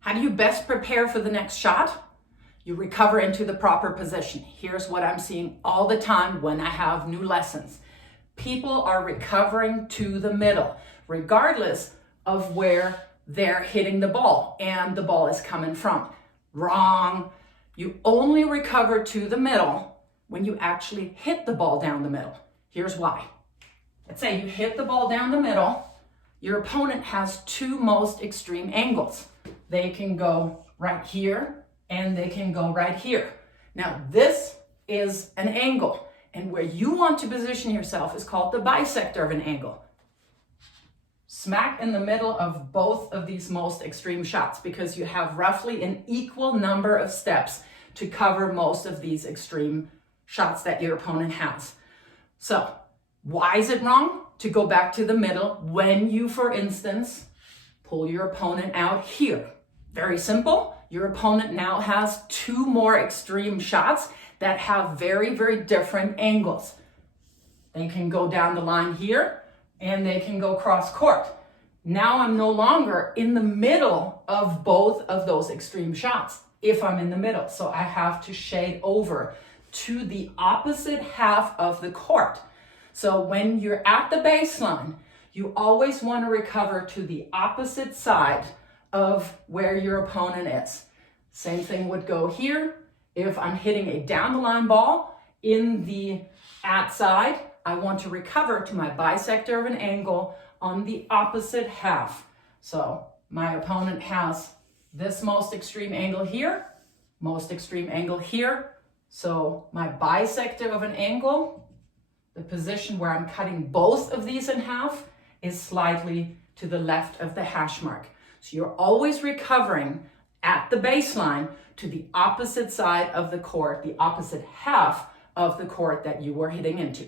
How do you best prepare for the next shot? You recover into the proper position. Here's what I'm seeing all the time when I have new lessons. People are recovering to the middle, regardless of where they're hitting the ball and the ball is coming from. Wrong. You only recover to the middle when you actually hit the ball down the middle. Here's why. Let's say you hit the ball down the middle. Your opponent has two most extreme angles. They can go right here and they can go right here. Now this is an angle, and where you want to position yourself is called the bisector of an angle. Smack in the middle of both of these most extreme shots, because you have roughly an equal number of steps to cover most of these extreme shots that your opponent has. So why is it wrong to go back to the middle when you, for instance, pull your opponent out here? Very simple. Your opponent now has two more extreme shots that have very, very different angles. They can go down the line here and they can go cross court. Now I'm no longer in the middle of both of those extreme shots if I'm in the middle. So I have to shade over to the opposite half of the court. So when you're at the baseline, you always want to recover to the opposite side of where your opponent is. Same thing would go here. If I'm hitting a down the line ball in the at side, I want to recover to my bisector of an angle on the opposite half. So my opponent has this most extreme angle here, most extreme angle here. So my bisector of an angle, the position where I'm cutting both of these in half, is slightly to the left of the hash mark. So you're always recovering at the baseline to the opposite side of the court, the opposite half of the court that you were hitting into.